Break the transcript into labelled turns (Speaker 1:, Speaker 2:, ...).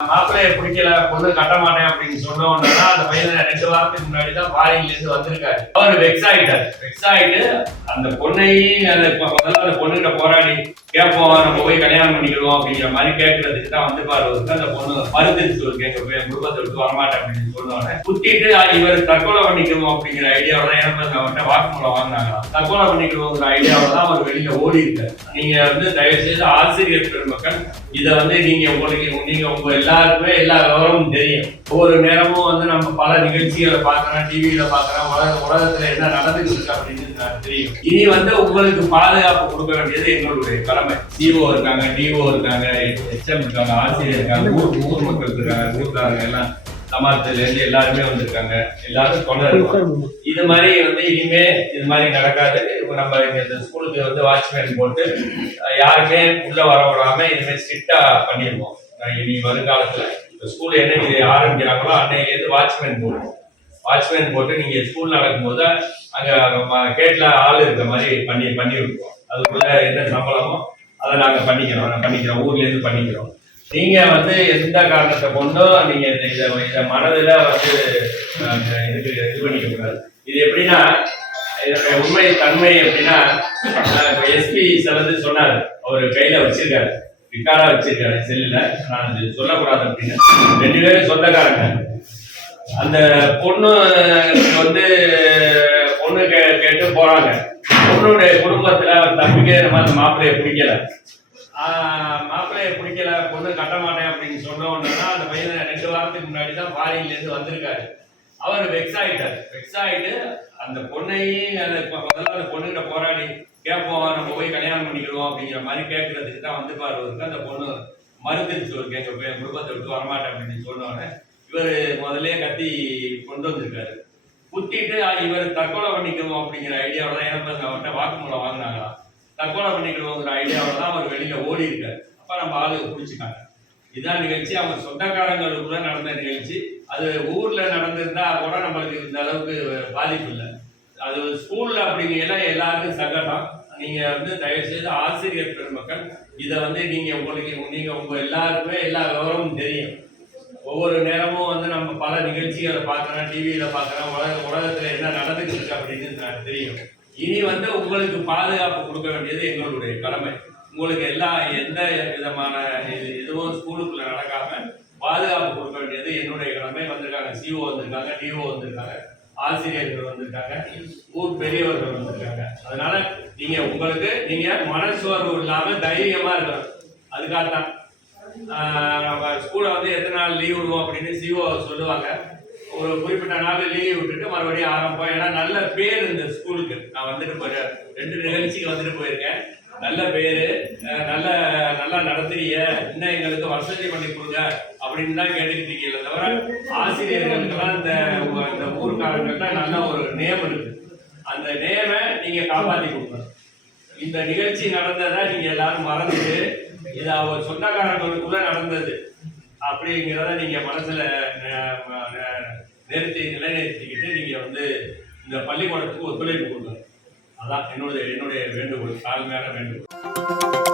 Speaker 1: மாப்பிள்ளைய பிடிக்கல பொண்ணு கட்ட மாட்டேன் அப்படின்னு சொன்ன அந்த பையன் ரெண்டு வாரத்துக்கு முன்னாடி தான் ஃபாரின்ல இருந்து வந்திருக்காரு. அவர் வெக்ஸ் ஆயிட்டார். வெக்ஸ் ஆயிட்டு அந்த பொண்ணை அந்த முதல்ல அந்த பொண்ணுகிட்ட போராடி கேட்போம் நம்ம போய் கல்யாணம் பண்ணிக்கிறோம் அப்படிங்கிற மாதிரி கேட்கறதுக்கு தான் வந்து பாருவதுக்கு அந்த பொண்ணு மறுத்துருச்சு ஒரு கேட்க போய் குடும்பத்தை விட்டு வரமாட்டேன் அப்படின்னு சொன்னோடனே குத்திட்டு இவர் தற்கொலை பண்ணிக்கிறோம் அப்படிங்கிற ஐடியாவோட தான் எனக்கு அவன்கிட்ட வாக்குமூலம் வாங்கினாங்களாம். தற்கொலை பண்ணிக்கிறோங்கிற ஐடியாவோட தான் அவர் வெளியில ஓடி இருக்காரு நீங்க வந்து தயவு செய்து ஆசிரியர் பெருமக்கள் இதை வந்து நீங்க உங்களுக்கு நீங்க உங்க எல்லாருக்குமே எல்லா விவரமும் தெரியும். ஒவ்வொரு நேரமும் வந்து நம்ம பல நிகழ்ச்சிகளை பார்க்கறோம் டிவியில பார்க்கறோம் உலக உலகத்துல என்ன நடந்துட்டு இருக்கு அப்படின்னு தெரியும். இனி வந்து உங்களுக்கு பாதுகாப்பு கொடுக்க வேண்டியது எங்களுடைய கடமை. சிஓ இருக்காங்க டிஓ இருக்காங்க ஹெச்எம் இருக்காங்க ஆசிரியர் இருக்காங்க ஊர் ஊர் மக்கள் இருக்காங்க ஊர்க்காரங்க எல்லாம் சமாஜத்துல இருந்து எல்லாருமே வந்திருக்காங்க. எல்லாரும் கொண்டு இது மாதிரி வந்து இனிமே இது மாதிரி நடக்காது. இப்ப நம்ம இந்த ஸ்கூலுக்கு வந்து வாட்ச்மேன் போட்டு யாருமே உள்ள வர விடாம இனிமே ஸ்ட்ரிக்டா பண்ணிருவோம். இனி வருங்காலத்தில். இந்த ஸ்கூல் என்னைக்கு ஆரம்பிக்கிறாங்களோ அன்னைக்கு வாட்ச்மேன் போடணும் வாட்ச்மேன் போட்டு நீங்கள் ஸ்கூல் நடக்கும்போது அங்கே கேட்டில் ஆள் இருக்க மாதிரி பண்ணி பண்ணி விட்டுருவோம் அதுக்குள்ள என்ன சம்பளமோ அதை நாங்கள் பண்ணிக்கிறோம். நாங்கள் பண்ணிக்கிறோம். ஊர்லேருந்து பண்ணிக்கிறோம். நீங்கள் வந்து எந்த காரணத்தை கொண்டும் நீங்கள் இந்த இதை இத வந்து இதுக்கு இது பண்ணிக்கக்கூடாது இது எப்படின்னா இதனுடைய உண்மை தன்மை எப்படின்னா இப்போ எஸ்பி சிலது சொன்னார். அவர் கையில் வச்சிருக்காரு. ரிக்கார்டா வச்சிருக்காரு செல்லுல நான் இது சொல்லக்கூடாது அப்படின்னு. ரெண்டு பேரும் சொந்தக்காரங்க. அந்த பொண்ணு வந்து பொண்ணு கே கேட்டு போறாங்க. பொண்ணுடைய குடும்பத்துல அவர் தம்பிக்கு நம்ம அந்த மாப்பிள்ளைய பிடிக்கல. ஆஹ் மாப்பிள்ளைய பிடிக்கல பொண்ணு கட்ட மாட்டேன் அப்படின்னு சொன்ன உடனே அந்த பையன் ரெண்டு வாரத்துக்கு முன்னாடி தான் ஃபாரின்ல இருந்து வந்திருக்காரு. அவர் வெக்ஸ் ஆயிட்டார் வெக்ஸ் ஆயிட்டு அந்த பொண்ணையும் அந்த முதல்ல அந்த பொண்ணுகிட்ட போராடி கேட்போம் நம்ம போய் கல்யாணம் பண்ணிக்கிறோம் அப்படிங்கிற மாதிரி கேட்கறதுக்கு தான் வந்து பாருவதுக்கு அந்த பொண்ணு மறுத்துருச்சு ஒரு கேட்க போய் குடும்பத்தை விட்டு வரமாட்டேன் அப்படின்னு சொன்னோடனே இவர் முதல்ல கத்தி கொண்டு வந்திருக்காரு. குத்திட்டு இவர் தற்கொலை பண்ணிக்கணும் அப்படிங்கிற ஐடியாவோட தான் எனக்கு அவர்கிட்ட வாக்குமூலம் வாங்கினாங்களாம் தற்கொலை பண்ணிக்கணுங்கிற ஐடியாவோட தான் அவர் வெளியில ஓடி இருக்காரு அப்ப நம்ம ஆளு பிடிச்சிட்டாங்க இதான் நிகழ்ச்சி. அவங்க சொந்தக்காரங்களுக்குள்ள நடந்த நிகழ்ச்சி. அது ஊர்ல நடந்திருந்தா கூட நம்மளுக்கு இந்த அளவுக்கு பாதிப்பு இல்லை அது ஸ்கூல்ல அப்படிங்கன்னா எல்லாருக்கும் சங்கடம் நீங்க வந்து தயவு செய்து ஆசிரியர் பெருமக்கள் இதை வந்து நீங்க உங்களுக்கு நீங்க உங்க எல்லாருக்குமே எல்லா விவரமும் தெரியும். ஒவ்வொரு நேரமும் வந்து நம்ம பல நிகழ்ச்சிகளை பார்க்கறோம் டிவியில பார்க்கறோம் உலக உலகத்துல என்ன நடந்துக்கிட்டு இருக்கு அப்படின்னு தெரியும். இனி வந்து உங்களுக்கு பாதுகாப்பு கொடுக்க வேண்டியது எங்களுடைய கடமை. உங்களுக்கு எல்லா எந்த விதமான இது- ஸ்கூலுக்குள்ள நடக்காம பாதுகாப்பு கொடுக்க வேண்டியது என்னுடைய கடமை. வந்திருக்காங்க. சிஓ வந்திருக்காங்க டிஓ வந்திருக்காங்க ஆசிரியர்கள் வந்திருக்காங்க ஊர் பெரியவர்கள் வந்திருக்காங்க. அதனால நீங்க உங்களுக்கு நீங்க மனசோர்வு இல்லாம தைரியமா இருக்கணும். அதுக்காக தான் நம்ம ஸ்கூலை வந்து எத்தனை நாள் லீவ் விடுவோம் அப்படின்னு சிஓ சொல்லுவாங்க. ஒரு குறிப்பிட்ட நாள் லீவ் விட்டுட்டு மறுபடியும் ஆரம்பம் ஏன்னா நல்ல பேர் இந்த ஸ்கூலுக்கு நான் வந்துட்டு போயிருக்கேன் ரெண்டு நிகழ்ச்சிக்கு வந்துட்டு போயிருக்கேன். நல்ல பேரு நல்ல நல்லா நடத்துறீங்க. இன்னும் எங்களுக்கு வசதி பண்ணி கொடுங்க அப்படின்னு தான் கேட்டுக்கிட்டு தவிர ஆசிரியர்களுக்கெல்லாம் இந்த இந்த ஊருக்காரங்கள்ட்ட நல்ல ஒரு நேம் இருக்கு. அந்த நேமை நீங்க காப்பாற்றி கொடுக்கணும். இந்த நிகழ்ச்சி நடந்ததை நீங்க எல்லாரும் மறந்துட்டு இது அவர் சொந்தக்காரங்களுக்குள்ள நடந்தது அப்படிங்கிறத நீங்க மனசுல நிறுத்தி நிலைநிறுத்திக்கிட்டு நீங்க வந்து இந்த பள்ளிக்கூடத்துக்கு ஒத்துழைப்பு கொடுக்கணும். அதான் என்னுடைய என்னுடைய வேண்டுகோள் தாழ்மையான வேண்டுகோள்.